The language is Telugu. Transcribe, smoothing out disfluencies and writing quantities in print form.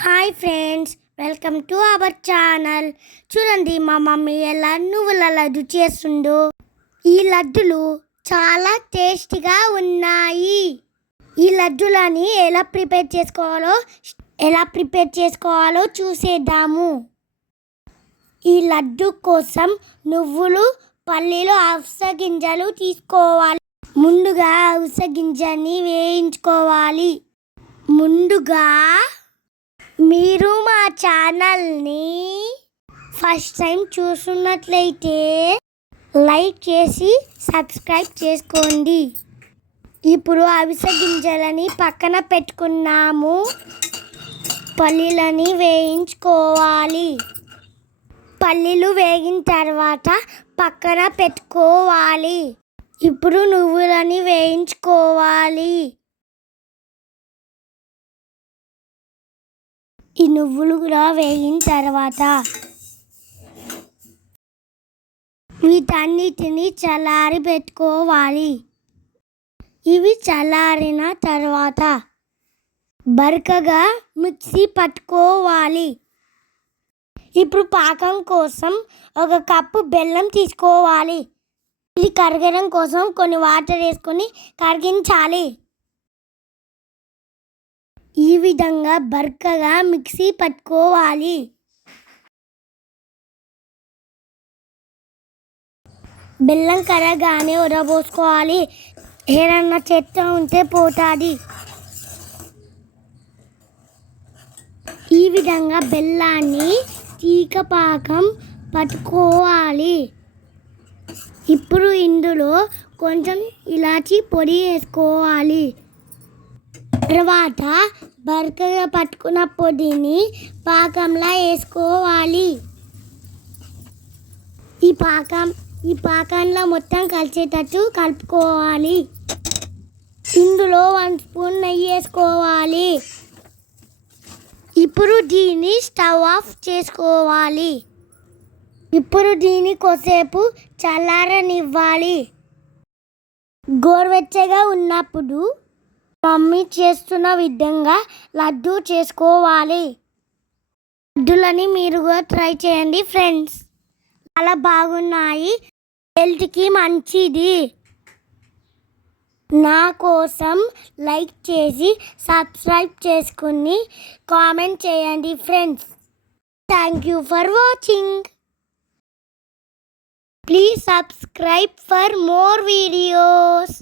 Hi friends, welcome to our channel. చూడండి మా మమ్మీ ఎలా నువ్వుల లడ్డు చేస్తుందో. ఈ లడ్డులు చాలా టేస్టీగా ఉన్నాయి. ఈ లడ్డులని ఎలా ప్రిపేర్ చేసుకోవాలో చూసేద్దాము. ఈ లడ్డు కోసం నువ్వులు, పల్లీలు, అవిసె గింజలు తీసుకోవాలి. ముందుగా అవిసె గింజని వేయించుకోవాలి. ముందుగా మీరు మా ఛానల్ని ఫస్ట్ టైం చూస్తున్నట్లయితే లైక్ చేసి సబ్స్క్రైబ్ చేసుకోండి. ఇప్పుడు అవిసె గింజలని పక్కన పెట్టుకున్నాము. పల్లీలని వేయించుకోవాలి. పల్లీలు వేగిన తర్వాత పక్కన పెట్టుకోవాలి. ఇప్పుడు నువ్వులని వేయించుకోవాలి. ఈ నువ్వులు కూడా వేగిన తర్వాత వీటన్నిటిని చల్లారి పెట్టుకోవాలి. ఇవి చల్లారిన తర్వాత బరకగా మిక్సీ పట్టుకోవాలి. ఇప్పుడు పాకం కోసం 1 కప్పు బెల్లం తీసుకోవాలి. ఇది కరగడం కోసం కొన్ని వాటర్ వేసుకొని కరిగించాలి. ఈ విధంగా బరకగా మిక్సీ పట్టుకోవాలి. బెల్లం కరగానే ఉరబోసుకోవాలి. ఏదన్నా చెత్త ఉంటే పోతుంది. ఈ విధంగా బెల్లాన్ని తీగ పాకం పట్టుకోవాలి. ఇప్పుడు ఇందులో కొంచెం ఇలాచీ పొడి వేసుకోవాలి. తర్వాత బరకగా పట్టుకున్న పొడిని పాకంలా వేసుకోవాలి. ఈ పాకంలో మొత్తం కలిసేటట్టు కలుపుకోవాలి. ఇందులో 1 స్పూన్ నెయ్యి వేసుకోవాలి. ఇప్పుడు దీన్ని స్టవ్ ఆఫ్ చేసుకోవాలి. ఇప్పుడు దీన్ని కొద్దిసేపు చల్లారనివ్వాలి. గోరువెచ్చగా ఉన్నప్పుడు మమ్మీ చేస్తున్న విధంగా లడ్డు చేసుకోవాలి. లడ్డులని మీరు కూడా ట్రై చేయండి ఫ్రెండ్స్. చాలా బాగున్నాయి. హెల్త్కి మంచిది. నా కోసం లైక్ చేసి సబ్స్క్రైబ్ చేసుకుని కామెంట్ చేయండి friends. Thank you for watching. Please subscribe for more videos.